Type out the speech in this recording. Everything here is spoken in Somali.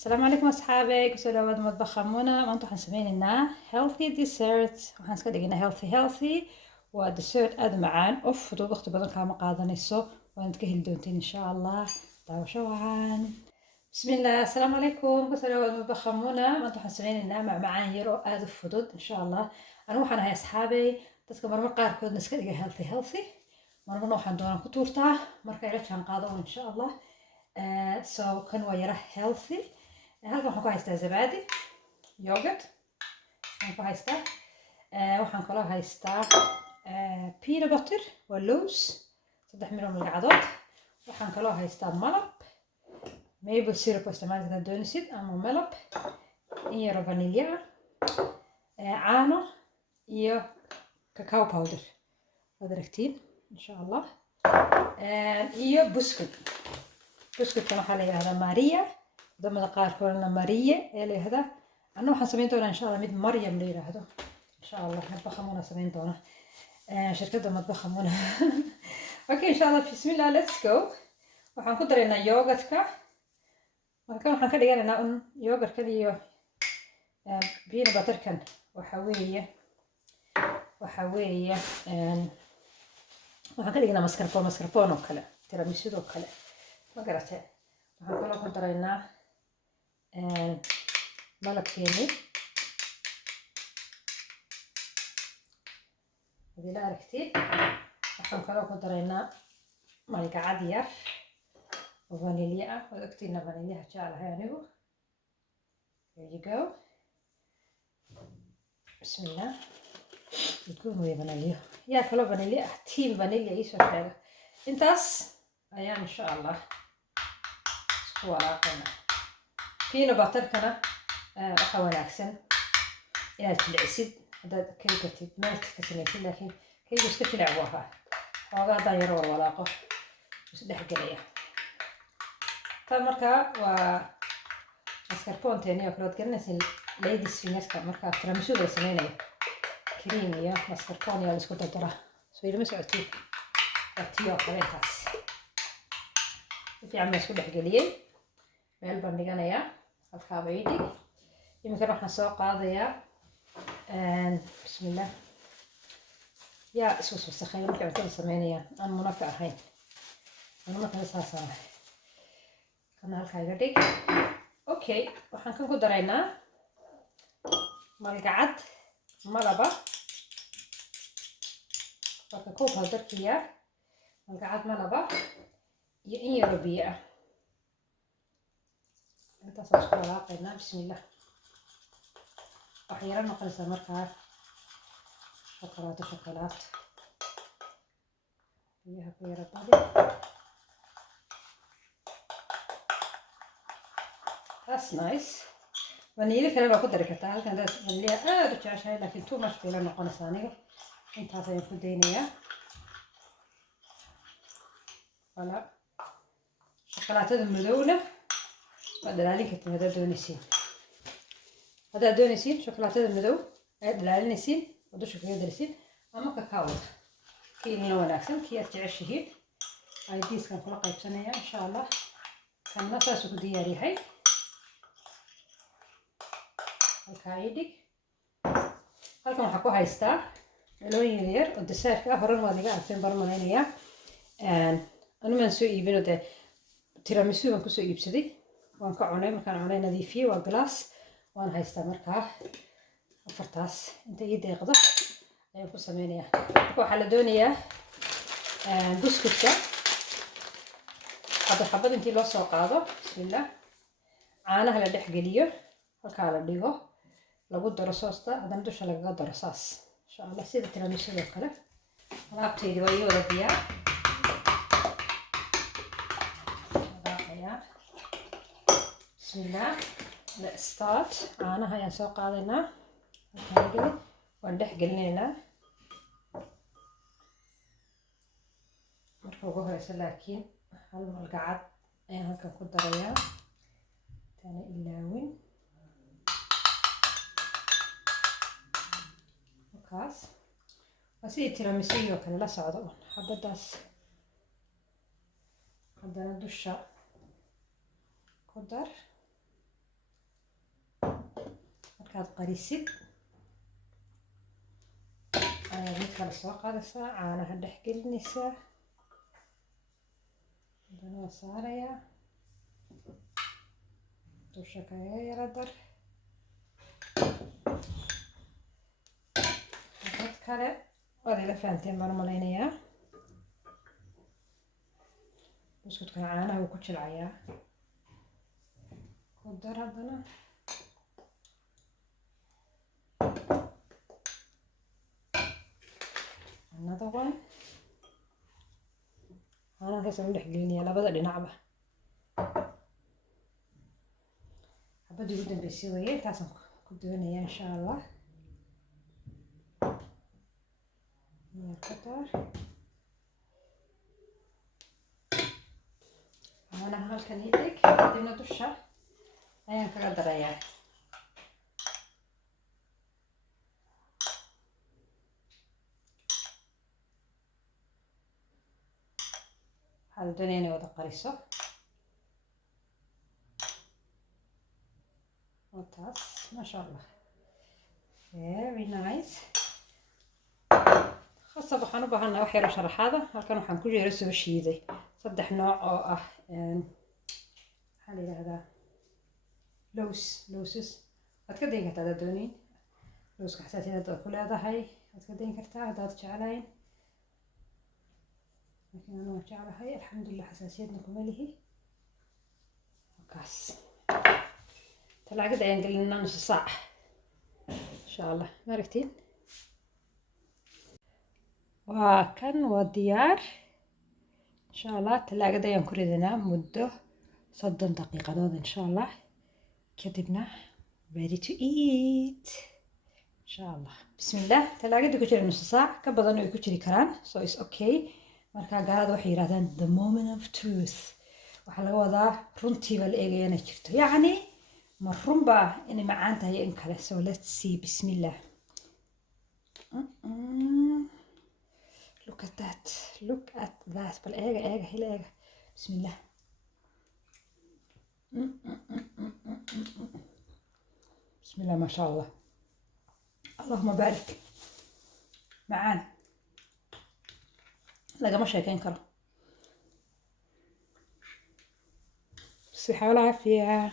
السلام عليكم أصحابي، kusoo dhawaad madbaxa Muna. Maanta waxaan sameynaynaa healthy dessert. Waxaan iska dhigaynaa healthy. Waa dessert aad u macaan oo fudud, waqti badan kaama qaadanayso. Waad ka heli doontiin insha Allah. Daawasho wacan. Bismillah, assalaamu calaykum, kusoo dhawaad madbaxa Muna. Maanta waxaan sameynaynaa macmacaan yar oo aad u fudud insha Allah. Anigu waxaan ahay asxaabay dadka marmar qaarkood iska dhiga healthy. Marmarna waxaan doonaa ku tuurtaa marka ila jaan qaado insha Allah. So kan waa yara healthy. halkan waxaan ku haystaa zabadi yogurt waxaan ku haystaa waxaan kaloo haystaa peanut butter waa lows 3 miro magacdood waxaan kaloo haystaa malab maple syrup oo isticmaal kartaa doonisid ama malab iyo vanilya caano iyo cacao powder wada aragtiin insha Allah iyo buskut waxaa la yiraahdaa Maria wadamada qaarkoodna Marie ee la yiraahdo anna waxaan sameyn doonaa insha Allah mid Maryam la yiraahdo insha Allah madbaxa Muna sameyn doona shirkadda madbaxa Muna okay insha Allah bismillah let's go waxaan ku dareynaa yogurtka waxaan ka dhiganaynaa yogurtka iyo peanut butterkan waxa weeye waxaan ka dhignaa mascarpone oo kale tiramisu oo kale ma garatay waxaan kaloo ku dareynaa malabkeeni hadii la aragtid waxaan kaloo ku dareynaa malgacad yar oo vanilya ah waad ogtiina vanilyaha jecelahay anigu there you go bismillah udgoon way vanilyo yaa kaloo vanilya ah team vanilya ii soo sheega intaas ayaan insha Allah isku walaaqaynaa peanut butterkana waxa wanaagsan inaad jilcisid haddaad kaygatid meelka ka samaysid laakiin kaygu iska jilic buu ahaa xoogaa haddaan yaro walaaqo isdhexgelaya tan markaa waa mascarpone oo kale waad garanaysin ladies fingerska markaa tiramisuda la sameynayo cream iyo mascarpone yaa la isku dardaraa soo ilma socotid waa tii oo kale intaas si fiican baan isku dhexgeliyey meel baan dhiganayaa halkaa bay dhig iminkana waxaan soo qaadayaa bismillah yaa isu wasakheeya markay cuntada sameynayaan aan munaka ahayn anuma kale saasaan ahay kana halkaa iga dhig okay waxaan kan ku daraynaa malgacad malaba waa cacao powderkiya malgacad malaba iyo in yaro biyo ah intaasaan isku walaaqaynaa bismillah wax yaro noqonaysaa markaa shokolaad biyaha ku yaro badi that's nice vanilya kale baa ku dari kartaa halkan dad vanilya aad u jeceshahay laakiin too much bay la noqonaysaa aniga intaas ayaan ku daynayaa wala شوكولاتة مدونة ودلالين كتير هذا دونيسين شوكولاتة مدو دلالينسين ودو شوكولاتة دلسين أما كاكاو كي نلون أحسن كي أرتعش هيد عايزيس كان كل قيب سنة إن شاء الله كان نصا سكودية ريحي الكايدك هلكم حكوا هايستا لون يدير والدسات كهرن واديقا عارفين برمانينيا أنا ما نسوي يبينو ده tiramisu waan kusoo iibsaday waan ka cunay markaan cunay nadiifiyey waa glass waan haystaa markaa afartaas inta ii deeqdo ayaan ku sameynayaa marka waxaa la doonayaa buskutka xabad intii loo soo qaado bismillah caanaha la dhex geliyo halkaa la dhigo lagu daro soosta haddana dusha lagaga daro saas insha Allah sida tiramisudoo kale alaabtaydi waa ii wada diyaar bismillah let's start caanaha ayaan soo qaadaynaa waan dhex gelinaynaa marka ugu horeysa laakiin hal malgacad ayaan halkan ku darayaa tana ilaawin markaas waa sidii tiramisu kale la socdo xabadaas haddana dusha ku dar markaad qarisid ayaad mid kale soo qaadaysaa, caanaha dhex gelinaysaa, haddana waa saarayaa, dusha kaga yara dar, dad kale waad ila fahanteen baan malaynayaa. buskudkana caanaha wuu ku jilcayaa, ku dar haddana another one. caanaha kaasaan dhex gelinayaa labada dhinacba. xabadii ugu dambeysay weeye, intaasaan ku doonayaa insha allah. caanaha halkan ii dhig, kadibna dusha ayaan kaga darayaa. waxaad doonaya inay wada qariso. taas maasha allah, very nice. khasab waxaan u baahanaa wax yaro sharaxaada. halkan waxaan ku yara soo shiiday 3 nooc oo ah maxaa la yidhaahdaa lowses. waad ka dayn kartaa haddaad doonin. lowska xasaasiyad waad ku leedahay, waad ka dayn kartaa haddaad jeclayn, laakiin anu waan jeclahay alxamdulillah, xasaasiyadna kuma lihi. kaas talaagada ayaan gelinaa nus saac insha allah. ma aragtiin, waa kan waa diyaar insha allah. talaagada ayaan ku ridanaa muddo 30 daqiiqadood insha allah, kadibna ready to eat insha allah. bismillah. talaagada ku jira nus saac ka badan ay ku jiri karaan, so is okay. marka gaalada waxay yiraahdaan the moment of truth, waxaa laga wadaa runtii baa la eegaya inay jirto, yacni ma run baa inay macaan tahay in kale. so let's see. bismillah. look at that, look at that. bal eega hila eega. bismillah. bismillah ma sha allah, allahuma baarik. macaan lagama sheekeyn karo. صحة والعافية.